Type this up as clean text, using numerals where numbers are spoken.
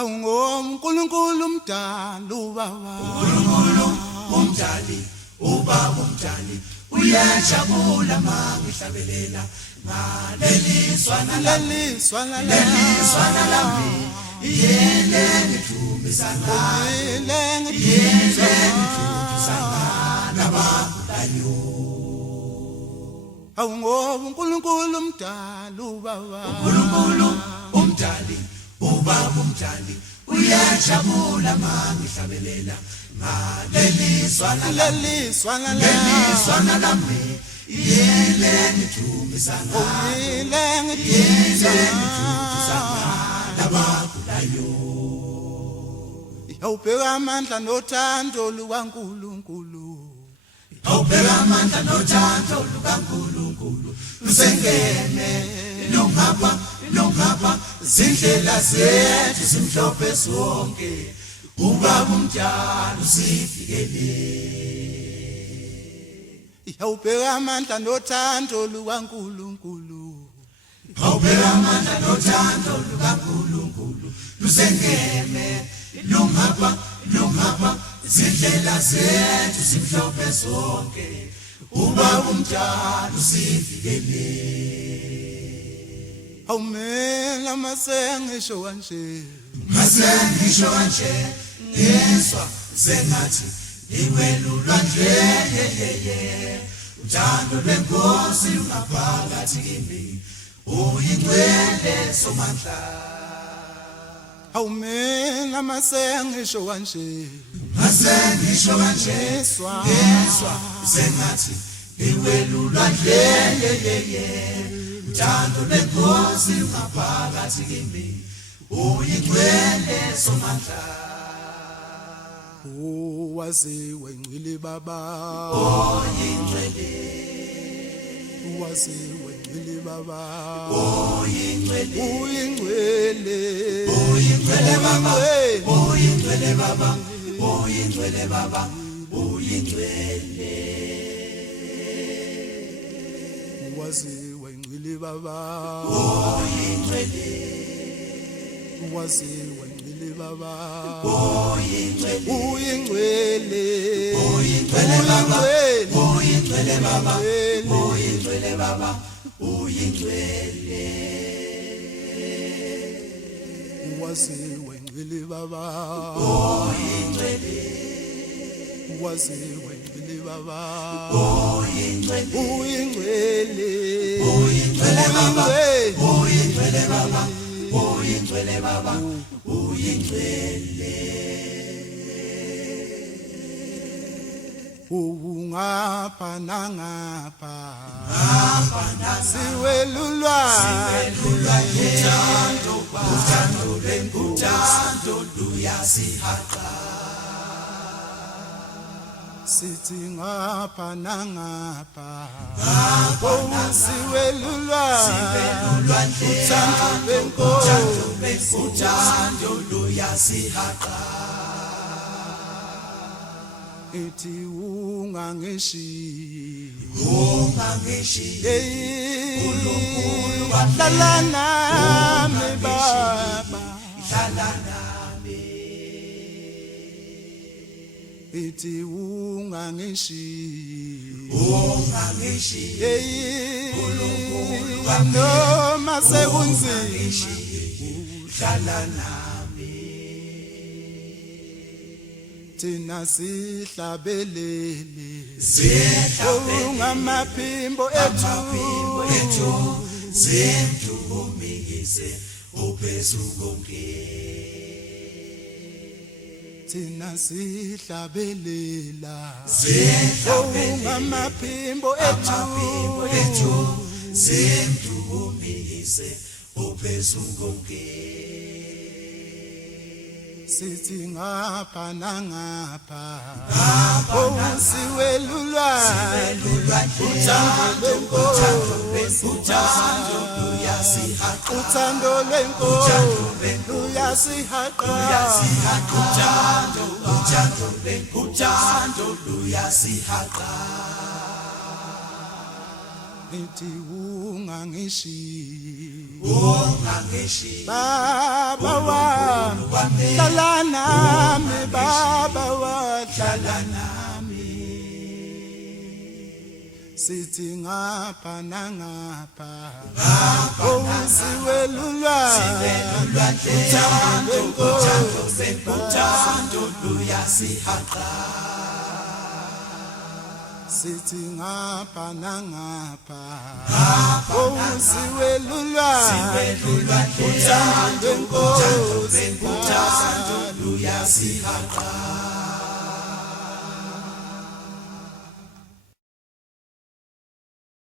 awungonkulunkulu umdali ubaba uNkulunkulu umdali ubaba umdali uyajabula mangihlabelela ngaleliswana lami yele ngithumbisana nabagulayo awungonkulunkulu umdali ubaba uNkulunkulu umdali ubaba umdali uyajabula mangihlabelela ngaleliswana lami yele ngithumbisana nabagulayo awubheka amandla nothando lukaNkulunkulu awubheka amandla nothando lukaNkulunkulu lusengene lungapha zindlela zethu simhlophe sonke ubaba umdali usifikele awubheka amandla nothando lukaNkulunkulu awubheka amandla nothando lukaNkulunkulu lusengene lungapha zindlela zethu simhlophe sonke ubaba umdali usifikele awumela masengisho kanje ngezwa sengathi liwelulwa nje uthando lwenkosi lungaphakathi kimi uyingcwele somandla awumela masengisho kanje ngezwa sengathi liwelulwa nje uthando lwenkosi lungaphakathi kimi uyingcwele somandla waziwe ngcwele baba uyingcwele waziwe ngcwele baba uyingcwele baba uyingcwele baba uyingcwele waziwe ngcwele baba uyingcwele waziwe ngcwele baba uyingcwele baba uyingcwele waziwe ngcwele baba uyingcwele waziwe ngcwele baba uyingcwele baba uyingcwele ungapha nangapha siwelulwa uthando lwenkosi luyasihaqa sithi ngapha nangapha siwelulwa uthando lwenkosi luyasihaqa ithi ungangishiyi uNkulunkulu hlala nami baba hlala nami ithi ungangishiyi uNkulunkulu noma sekunzima hlala nami thina sihlabelele ungamaphimbo ethu zendumikise uphezulu konke thina sihlabelela ungamaphimbo ethu zendumikise uphezulu konke sithi ngapha nangapha siwelulwa uthando lwenkosi luyasihaqa uthando luyasihaqa nithi ungangishiyi ungangeshi baba wami hlala nami baba wahlala nami sithi ngapha nangapha usiwelulwa uthando luyasihaqa sithi ngapha nangapha usiwelulwa uthando luyasihaqa